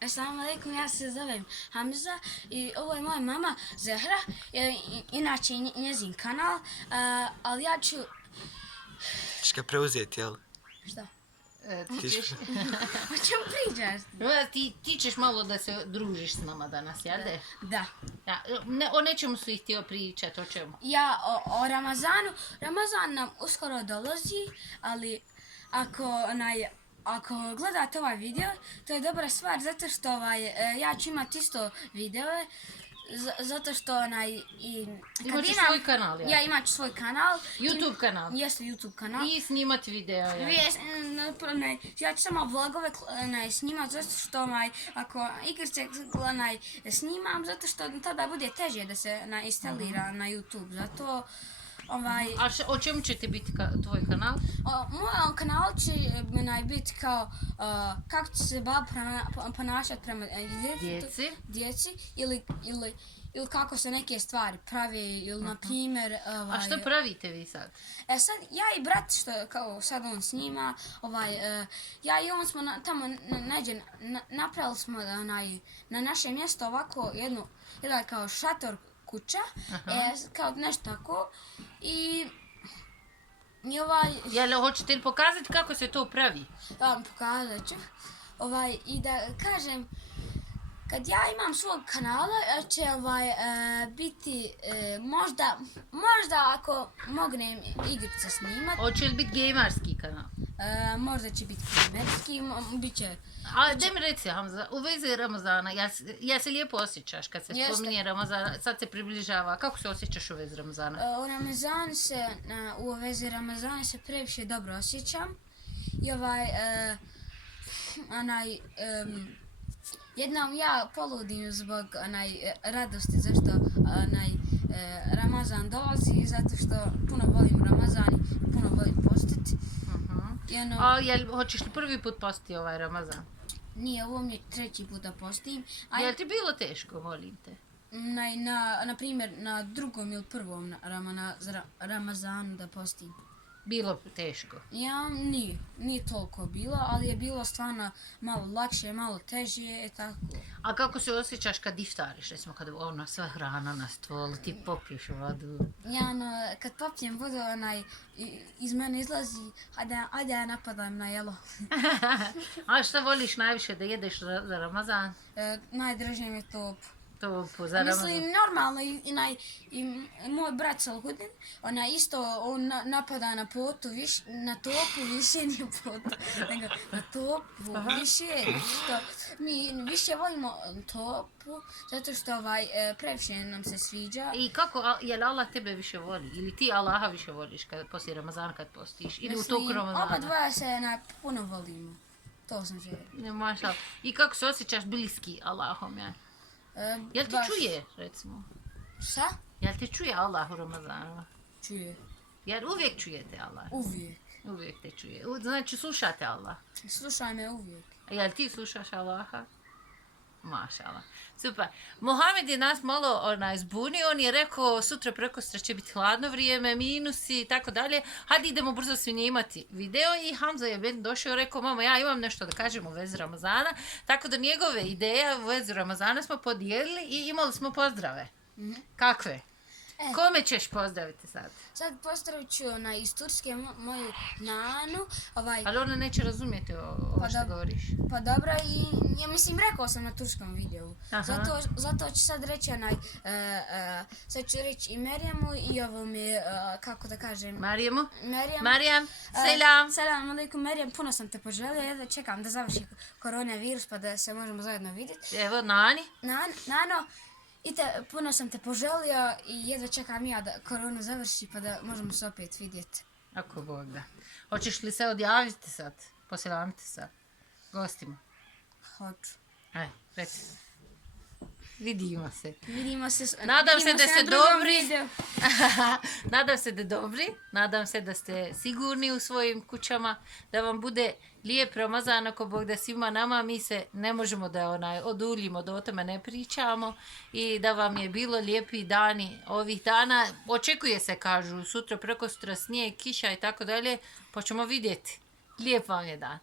Assalamu alaikum, ja se zovem Hamza i ovo je moja mama Zehra, inače njezin kanal, ali ja ću... Ćeš ga preuzeti, jel? Šta? O čemu pričaš? Ti ćeš malo da se družiš s nama danas, jel de? Da. Ja, o nečemu si htio pričati, o čemu? Ja o Ramazanu. Ramazan nam uskoro dolazi, ali ako gledate ovaj video, to je dobra stvar zato što ja ću imati isto videove. Zato što Imaš svoj kanal, ja? Ja imat ću svoj kanal. YouTube kanal? Jeste YouTube kanal. I snimati video, ja? Ja ću samo vlogove snimat zato što ako igrice snimam, zato što tada bude teže da se instalira na YouTube. Zato A o čemu će ti biti tvoj kanal? Moj kanal će biti kao kako će se baba ponašati prema djeci ili kako se neke stvari pravi ili na primjer... A što pravite vi sad? Sad ja i brat što kao sad on snima, ja i on smo tamo napravili smo na naše mjesto ovako jedan kao šator kuća, kao nešto tako i Jel, hoćete li pokazati kako se to pravi? Da, pokazat ću. I da kažem, kad ja imam svog kanala, će biti možda ako mognem igrice snimat. Hoće li biti gamerski kanal? Možda će biti gamerski, bit će... A gdje mi reci, Hamza, u vezi Ramazana, ja se lijepo osjećaš kad se spominje Ramazana, sad se približava, kako se osjećaš u vezi Ramazana? U vezi Ramazana se previše dobro osjećam i jednom ja poludim zbog radosti zašto Ramazan dolazi, zato što puno volim Ramazan i puno volim postiti. A hoćeš li prvi put postiti ovaj Ramazan? Nije, ovo mi je treći put da postim. Jel ti bilo teško, molim te? Na primjer, na drugom ili prvom Ramazanu da postim. Bilo teško? Ja, nije toliko bilo, ali je bilo stvarno malo lakše, malo teže, tako. A kako se osjećaš kad iftariš, recimo kad sva hrana na stolu, ti popiješ vodu? Ja, kad popijem vodu, iz mene izlazi, ajde ja napadam na jelo. A šta voliš najviše da jedeš za Ramazan? Najdraže mi je top. Topu za Ramazan? Mislim, normalno, i moj brat Salhudin, on napada na potu, na topu više nije potu, nego na topu više, što mi više volimo topu, zato što previše nam se sviđa. I kako, je li Allah tebe više voli, ili ti Allaha više voliš poslije Ramazana kad postiš, ili u toku Ramazana? Oba dvoja se puno volimo, to sam želio. Mašal, i kako se osjećaš bliski Allahom, ja? Jel ti čuje, recimo? Šta? Jel ti čuje Allah u Ramazanu? Čuje. Jel uvijek čujete Allah? Uvijek. Uvijek te čuje. Znači slušate Allah? Slušaj me uvijek. A jel ti slušaš Allaha? Mašala. Super. Mohamed je nas malo zbunio, on je rekao sutra prekostra će biti hladno vrijeme, minusi i tako dalje. Hajde idemo brzo snimati video i Hamza je došao i rekao mama ja imam nešto da kažem u vezi Ramazana. Tako da njegove ideje u vezi Ramazana smo podijelili i imali smo pozdrave. Kakve? Kome ćeš pozdraviti sad? Sad pozdravit ću iz Turske moju nanu. Ali ona neće razumjeti ovo što govoriš. Pa dobro, i ja mislim rekao sam na turskom videu. Zato ću sad reći sad ću reći i Merijemu i ovom je, kako da kažem... Marijemu? Marijam, selam. Selam alaikum Merijem, puno sam te poželio, ja čekam da završi koronavirus pa da se možemo zajedno vidjeti. Evo, Nani. Nano. Puno sam te poželio i jedva čekam ja da korona završi pa da možemo se opet vidjeti. Ako Bog da. Hoćeš li se odjaviti sad? Posjelamiti sa gostima? Hoću. Aj, reci. Vidimo se. Vidimo se. Nadam se da ste dobri. Nadam se da dobri. Nadam se da ste sigurni u svojim kućama. Da vam bude lijep Ramazan ako Bog da svima nama. Mi se ne možemo da oduljimo, da o tome ne pričamo. I da vam je bilo lijepi dani ovih dana. Očekuje se, kažu, sutra, prekosutra, snijeg, kiša i tako dalje. Pa ćemo vidjeti. Lijep vam je dan.